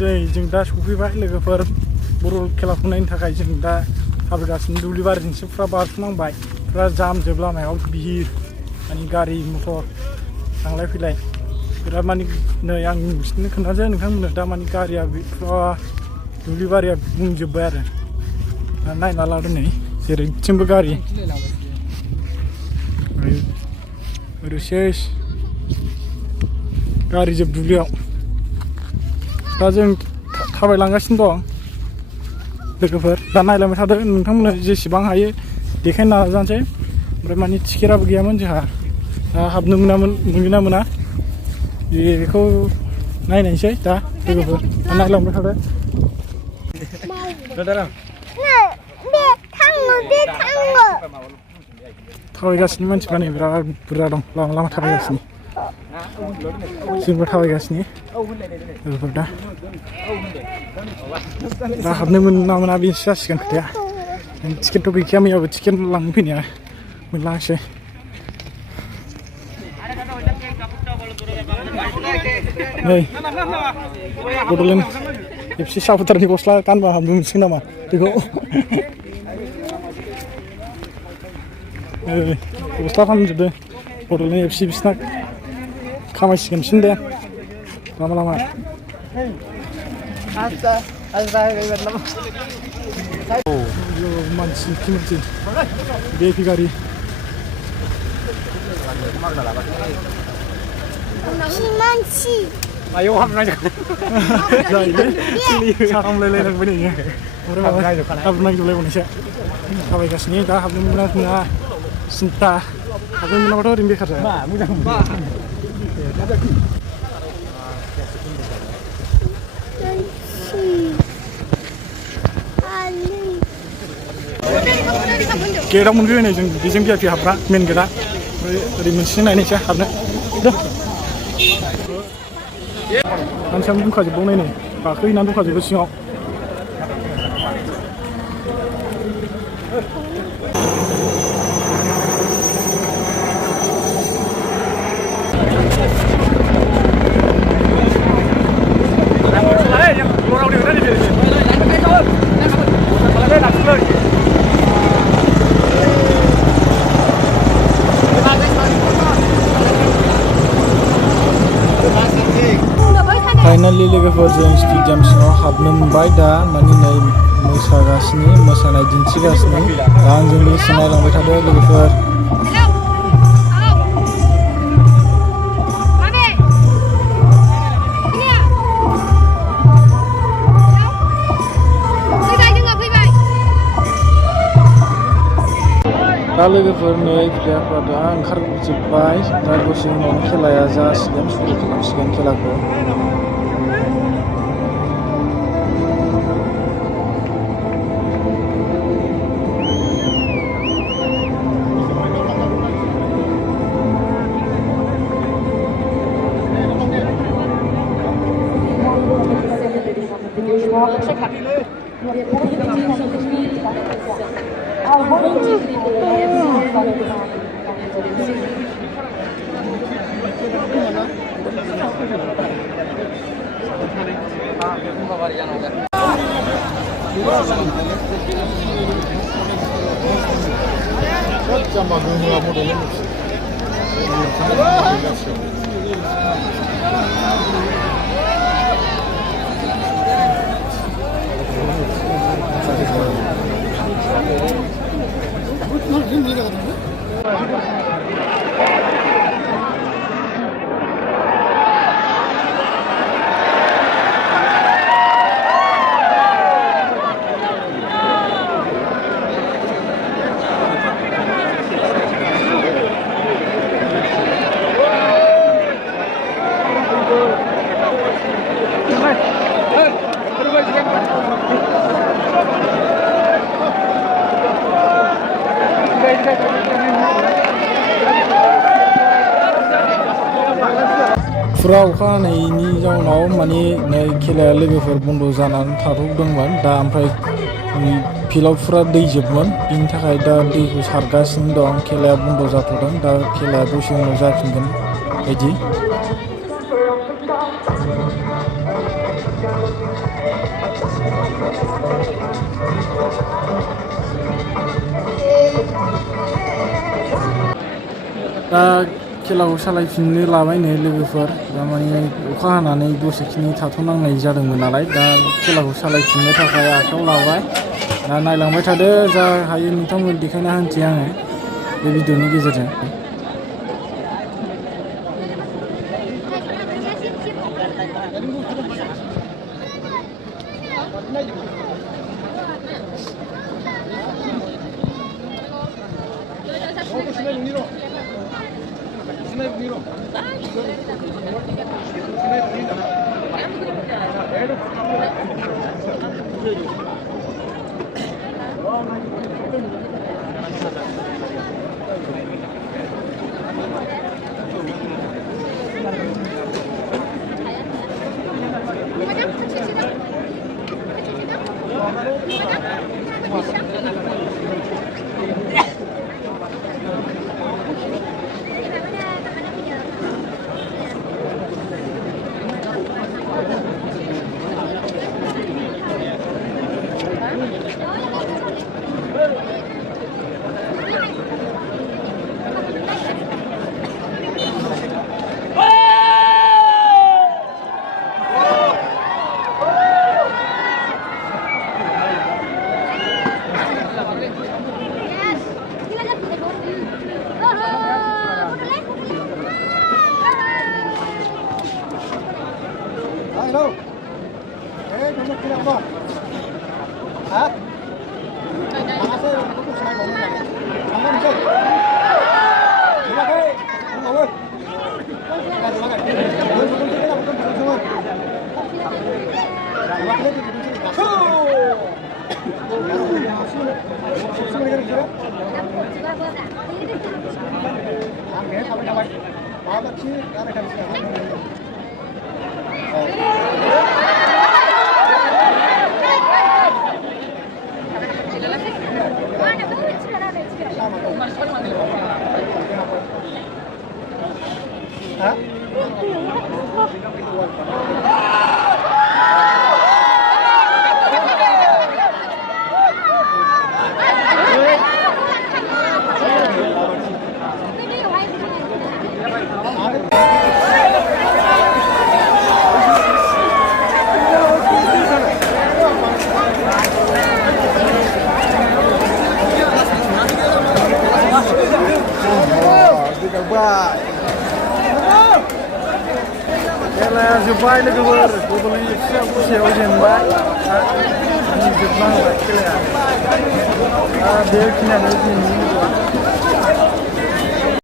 जों दा सफैबाय लोगोफोर बर' खेलाखौ नायनो थाखाय जों दा थाबायगासिनो दुब्लिबारिजोंसो फुरा बारस'नांबाय फुरा जामजोब लामायाव बिहिर माने गारि मथर थांलाय फैलाय बिराद माने नै आं बिसोरनो खोन्थानोसै नोंथांमोननो दा माने गारिया फुरा दुब्लिबारिया बुंजोब्बाय आरो दा नायना लादों नै जेरैथिंबो गारि ओरै सेस गारि जोब दुब्लियाव दा जों थाबायलांगासिनो दं लोगोफोर दा नायलांबाय थादो नोंथांमोननो जेसेबां हायो देखायनो नाजानोसै ओमफ्राय माने टिकेटआबो गैयामोन जोंहा दा हाबनो मोनगोन ना मोना बेखौ नायनायसै दा लोगोफोर दा नायलांबाय थादो थाबायगासिनो मानसिफ्रा नै बिराद बुरजा दं लामा लामा थाबायगासिनो जोंबो थाबायगासिनो लोगोफोर दा हाबनो मोनो ना मोना बेसो जासिगोन खोथाया टिकेटथ' गैखाया मैयाबो टिकेट लांनो फैनाया मोनलाङासै नै बड'लेण्ड FC सापुतारनि गस्ला गानबा हाबनो मोनसिगोन नामा बेखौ गस्ला फानजोबदो बड'लेण्ड FC बिसिना खामायसिगोन बिसिन दे लामा लामा मानसि VIP गारि मानसि आयौ हाबनाय जाहैबाय साथामलायलायनांबाय नै हाबनांजोबलायबावनायसो थाबायगासिनो दा हाबनो मोना नङा सिन्था हाबनो मोनाबाथ' ओरैनो बेखार जाया गेटआव मोनफैबाय नै जों बेजों VIP हाबग्रा मेन गेटआ ओमफ्राय ओरै मोनसेजों नायनायसै हाबनो मानसियानो दंखाजोबबावनाय नै गाखोहैनानै दंखाजोबो सिङाव फाइनालि लोगोफोर जों स्टेडियाम सिङाव हाबनो मोनबाय दा माने नै मोसानाय दिन्थिगासिनो दा आंजों लोगोसे नायलांबाय थादो लोगोफोर दा लोगोफोर नै प्लेयारफ्रा दा ओंखारजोब्बाय दा दसे उनावनो खेलाया जासिगोन सुरु खालामसिगोन खेलाखौ फुरा अखा हानायनि जाउनाव माने खेलाया लोगोफोर बन्द जानानै थाथ'दोंमोन दा ओमफ्राय फिल्डआव फुरा दै जोबमोन बिनि थाखाय दा दैखौ सारगासिनो दं खेलाया बन्द जाथ'दों दा खेलाया दसे उनाव जाफिनगोन बायदि दा खेलाखौ सालायफिननो लाबायनो लोगोफोर थारमाने अखा हानानै दसेखिनि थाथ'नांनाय जादोंमोन नालाय दा खेलाखौ सालायफिननो थाखाय आखायाव लाबाय दा नायलांबाय थादो जा हायो नोंथांमोन देखायना होनोसै आङो बे भिडिअनि गेजेरजों Hello. Eh, kamu kira apa? Hah? Masa aku sama kamu lagi. Kamu bisa? Coba ke, kamu mau? Coba ke. Hah? खेलाया जोब्बाय लोगोफोर बड'लेण्ड एफसिआ गुसेयाव जेनबाय जोबना होबाय खेलाया दा बेखिनियानो दिनैनि भिडिअ'आ